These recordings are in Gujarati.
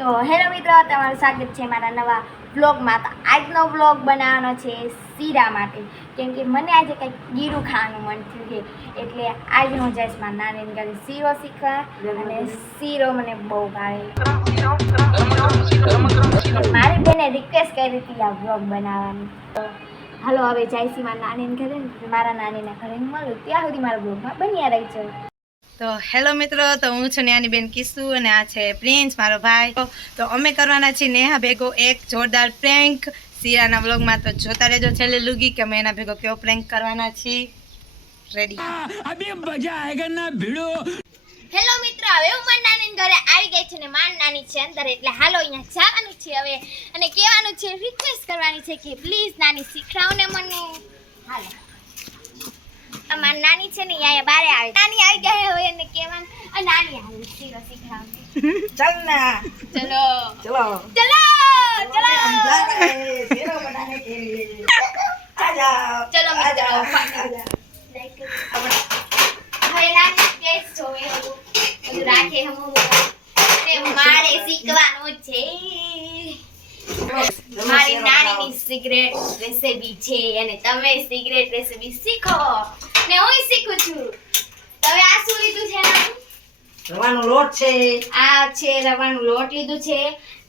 તો હેલો મિત્રો, તમારું સ્વાગત છે મારા નવા વ્લોગમાં. તો આજનો વ્લોગ બનાવવાનો છે શીરા માટે, કેમ કે મને આજે કંઈક ગીરું ખાવાનું મન થયું છે. એટલે આજે હું જઈશ મારા નાનીને ઘરે શીરો શીખવા, અને શીરો મને બહુ ભાવે. મારી બેને રિક્વેસ્ટ કરી હતી આ વ્લોગ બનાવવાની. તો હાલો હવે જઈશી મારા નાનીને ઘરે, મારા નાનીના ઘરે મળું. ત્યાં સુધી મારા વ્લોગમાં બન્યા રહી છે. તો હેલો મિત્રો, તો હું છું નેહાની બેન કિસ્સુ અને આ છે પ્રિન્સ મારો ભાઈ. તો અમે કરવાના છીએ નેહા ભેગો એક જોરદાર પ્રેન્ક શીરાના વ્લોગમાં. તો જોતા રહેજો છેલ્લે લુગી કે અમે એના ભેગો કેવો પ્રેન્ક કરવાના છીએ. રેડી? અભી મજા આયેગા ના ભીડો. હેલો મિત્રો, હવે હું મારા નાની ઘરે આવી ગઈ છું ને મારી નાની છે અંદર. એટલે હાલો અહીંયા જવાનું છે હવે, અને કહેવાનું છે, રિક્વેસ્ટ કરવાની છે કે પ્લીઝ નાની શીખડાવો ને મને. હાલો અમારી નાની છે ને અહીંયા બારે આવે, નાની આવી ગઈ હોય એને કહેવાનું નાની આવી શીરો શીખડાવો. ચાલ ના, ચલો ચલો ચલો ચલો શીરો બનાને કે લીએ આ જાઓ. ચલો મિત્રો, હવે નાની ટેસ્ટ જોવે બધું રાખે હમ મારે શીખવાનું છે. મારી નાનીની સિક્રેટ રેસીપી છે, અને તમે સિક્રેટ રેસીપી શીખો ને હું શીખું છું. તો હવે આ શું લીધું છે? રવાનો લોટ છે. આ છે રવાનો લોટ લીધું છે,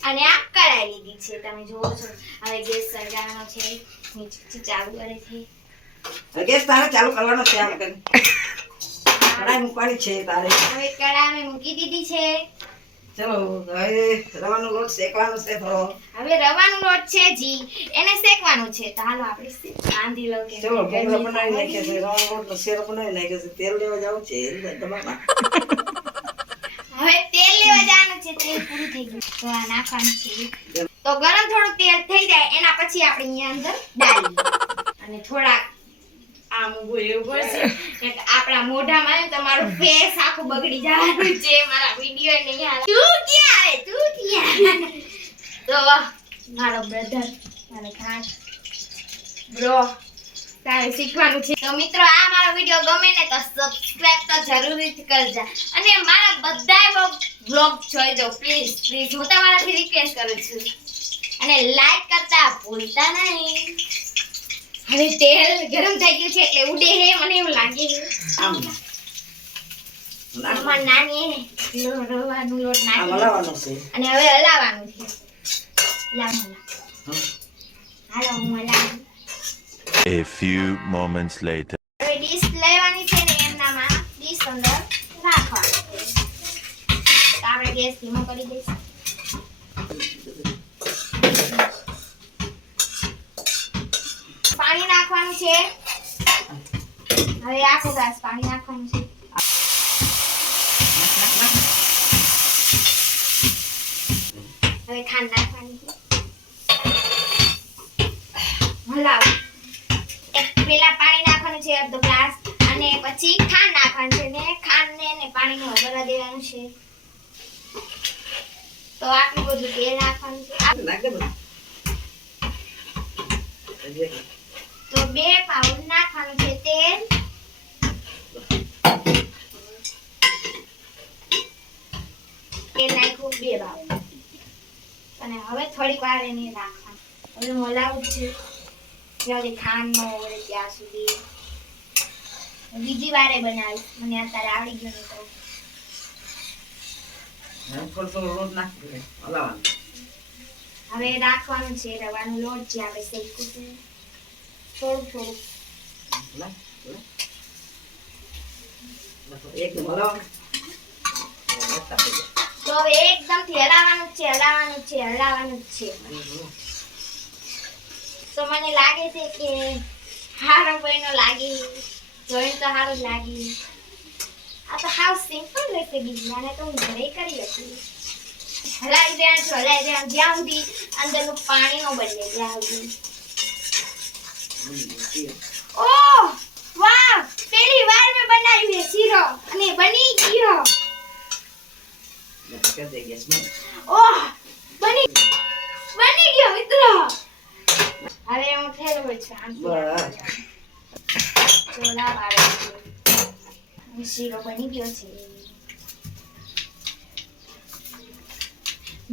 અને આ કઢાઈ લીધી છે. તમે જોવો છો. હવે ગેસ સળગાવવાનો છે, નીચે ચાલુ કરે છે. ગેસ તારે ચાલુ કરવાનો છે. આમ કરી કઢાઈ મૂકવાની છે તારે. હવે કઢાઈ મેં મૂકી દીધી છે. ચલો હવે રવાનો લોટ શેકવાનો છે થોડો. હવે રવાનો લોટ છે જી, એને શેકવાનું છે. તો હાલો આપણે બાંધી લો કે ચલો ભૂંગળા બનાવી નાખ્યા છે. રવાનો લોટનો શેરો બનાવી નાખ્યો છે. તેલ લેવા જાવ છે તમારા. હવે તેલ લેવા જવાનું છે. તેલ પૂરું થઈ ગયું તો આ નાખવાનું છે. તો ગરમ થોડું તેલ થઈ જાય એના પછી આપણે અહીંયા અંદર ડાળી અને થોડાક આમ એવું પડશે કે આપણા મોઢામાં તમારું ફેસ આખું બગડી જવાનું છે. મારા વિડિયો નહીં આવે. તું ક્યાં તો મારો બ્રધર, મારો ખાસ બ્રો, તારે શીખવાનું છે. તો મિત્રો, આ મારો વિડિયો ગમે ને તો સબસ્ક્રાઇબ તો જરૂરથી કરજો, અને મારા બધા વ્લોગ જોઈ દો પ્લીઝ પ્લીઝ. હું તમારાથી રિક્વેસ્ટ કરું છું, અને લાઈક કરતા ભૂલતા નહીં. હવે તેલ ગરમ થઈ ગયું છે એટલે ઉડે હે, મને એવું લાગે છે. આમાં નાની રવાનો લોટ નાખી હલાવવાનો છે, અને હવે હલાવવાનું છે. હાલો હું હલાવું. A few moments later. હવે ડીશ લેવાની છે ને એમનામાં ડીશ અંદર રાખવાની છે. તો આપણે ગેસ ધીમો કરી દઈશું. પાણી નાખવાનું છે. હવે આખો ગ્લાસ પાણી નાખવાનું છે. હવે ખાંડ નાખવાની છે. હલાવો. પેલા પાણી નાખવાનું છે અડધો ગ્લાસ, અને પછી ખાંડ નાખવાનું છે, ને ખાંડને ને પાણીને વઘારવા દેવાનું છે. તો આટલું બધું તેલ નાખવાનું છે. તો 2 પાઉન્ડ નાખવાનું છે તેલ. તેલ નાખ્યું 2 પાઉન્ડ, અને હવે થોડીક વાર એને રાખવાનું. હવે હલાવું છે જ્યાં સુધી ખાંડ ન ઓગળે ત્યાં સુધી. બીજી વારે બનાવીશ, મને અત્યારે આવડી ગયું ને. તો થોડો લોટ નાખી દે, હલાવવાનો. હવે રાખવાનું છે રવાનો લોટ જે આપણે શેક્યું છે. થોડું એકદમ હલાવવાનું. તો હવે એકદમથી હલાવવાનું જ છે. તો મને લાગે છે કે હારો બન્યો લાગે, જોઈને તો હારું જ લાગે. આ તો હાવ સિમ્પલ રેસીપી, આને તો હું ઘરે કરી હતી. હલાવી દેવાનું જ્યાં સુધી અંદરનું પાણી ન બદલે ત્યાં સુધી. ઓહ વાહ, પહેલી વાર મેં બનાવ્યું છે શીરો, અને બની ગયો. ઓહ બની ગયો મિત્રો. હવે હું ઠેરવું છું ચોલા બારે. શીરો બની ગયો છે.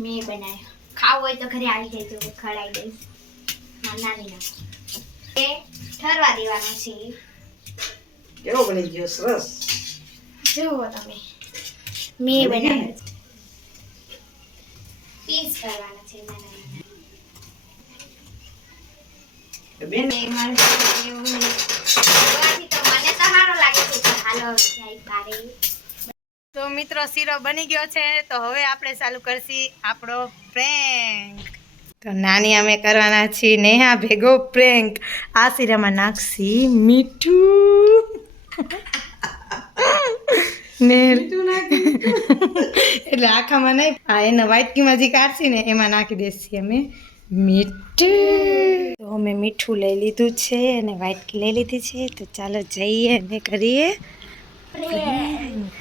મેં બનાવ્યો. ખાવું હોય તો ઘરે આવી જાય તો ખવડાવી દઈશ. નાની ના એ ઠરવા દેવાનો છે. કેવો બની ગયો? સરસ. જુઓ તમે, મેં બનાવ્યો છે. પીસ કરવાના છે નાના નાના. બેન જોવાથી તો મને તો સારો લાગે છે, તો હાલો જાય બારે. તો મિત્રો શીરો બની ગયો છે, તો હવે આપણે ચાલુ કરશી આપણો પ્રેન્ક. તો નાની અમે કરવાના છીએ નેહા ભેગો પ્રેન્ક. આ શીરામાં નાખશી મીઠું ને એટલે આખામાં નહીં, આ એના વાટકીમાં જે કાઢશી ને એમાં નાખી દેશી અમે મીઠું. તો અમે મીઠું લઈ લીધું છે અને વાટકી લઈ લીધી છે. તો ચાલો જઈએ અને કરીએ પ્રેન્ક.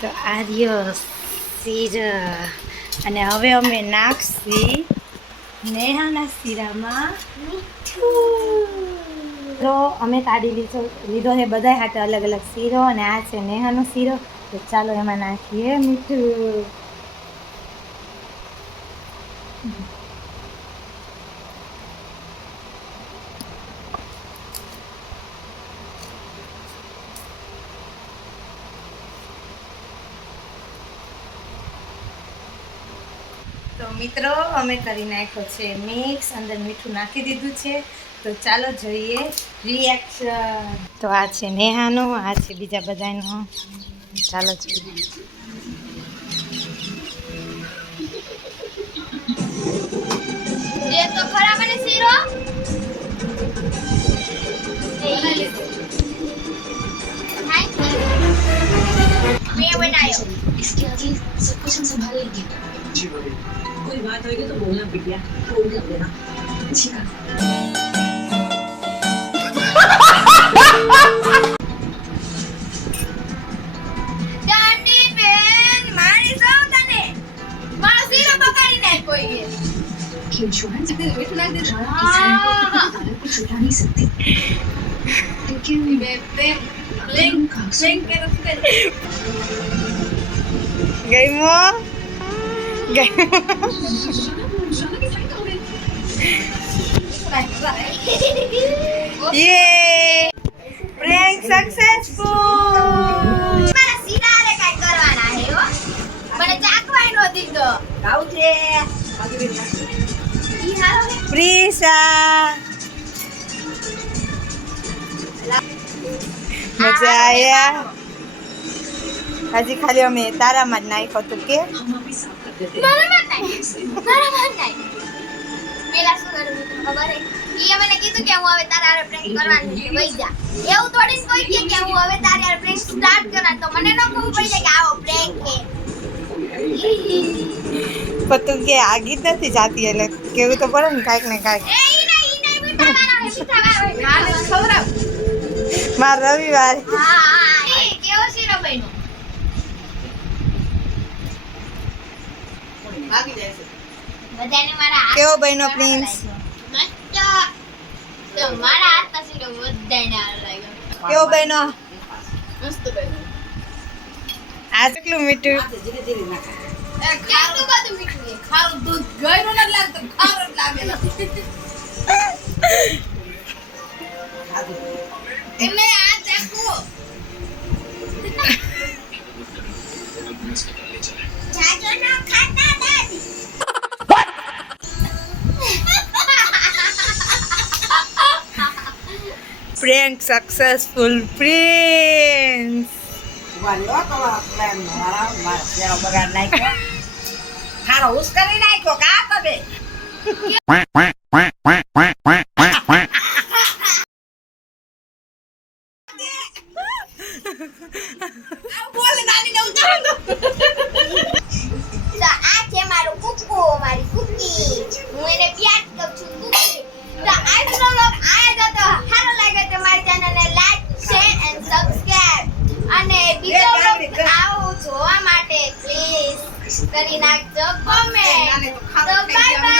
તો આ રહ્યો શીરો અને હવે અમે નાખશી નેહાના શીરામાં મીઠું. તો અમે કાઢી લીધો છે બધા હાથે અલગ અલગ શીરો અને આ છે નેહાનો શીરો. તો ચાલો એમાં નાખીએ મીઠું. તો મિત્રો અમે કરી નાખ્યો છે મિક્સ, અંદર મીઠું નાખી દીધું છે. તો ચાલો જોઈએ રિએક્શન. તો આ છે નેહાનો, આ છે બીજા બધાનો. ચાલો જોઈએ. એ તો ખરા મને શીરો मैं बनाया इसके आगे सब कुछ हम संभाल लेंगे जी भाभी कोई बात होगी तो बोलना बिटिया फोन कर देना जी का डांडी बेन मारी जाओ तने मारो શીરો પકાડી નાખ કોઈએ क्यों छोड़ सकते मीठा लग दे रहा कुछ छुटा नहीं सकती लेकिन मैं प्रेम के रखते ગઈ મો યે પ્રેન્ક સક્સેસફુલ. મારા સીધારે કાઈ કરવાના હે હો મને ચાકવાય નો દીધો ગાઉ છે. ઈ હારો હે પ્રિસા મજા આયા. હજી ખાલી અમે તારામાં જ નાખ્યો તો કે हम अभी साफ कर देते મારા મન નહીં પેલા શું કરું ખબર હે ઈ મને કીધું કે હું હવે તારા હારે પ્રેન્ક કરવાનું છે વઈ જા. એવું થોડી જ કોઈ કે હું હવે તારી હારે પ્રેન્ક સ્ટાર્ટ કરા તો મને ન ખબર પડી જાય કે આવો પ્રેન્ક છે. પણ તું કે આગી જ નથી જાતી એટલે કેવું તો પડે ને કાંઈક ને કાંઈક. એ ઈ નહીં મીઠાવાળો હે મીઠાવાળો હે ખવરાવ. માર રવિવાર હા એ કેવો શીરો બન્યો ભાગી જાય છે. બધાને મારા હાથ કેવો બન્યો પ્રિન્સ? મસ્ત. તો મારા હાથનો શીરો બધાને હારો લાગ્યો. કેવો બન્યો? મસ્ત બન્યો. આ કેટલું મીઠું. ધીરે ધીરે નાખે. કેટલું બધું મીઠું છે. ખારું દૂધ ગળ્યું નથી લાગતું, ખારું જ લાગેલું. એમને આ ચાખો. ચાચો ના ખાતા દાદી. Prank successful prince. વાલ્યો તો પ્લાન મારા શેરો બગાડ નાખ્યો. ખારો ઉસ્કરી નાખ્યો કા તમે. quack quack quack quack quack quack quack quack. તો આ છે મારું કુકુ, મારી કુકી. હું એને પ્યાર કરું છું કુકી. તો આજનો વ્લોગ આયા જ હતો. સારો લાગે તો મારી ચેનલને લાઈક, શેર એન્ડ સબસ્ક્રાઇબ અને બીજો વ્લોગ આવો જોવા માટે પ્લીઝ કરી નાખજો કોમેન્ટ. તો બાય બાય.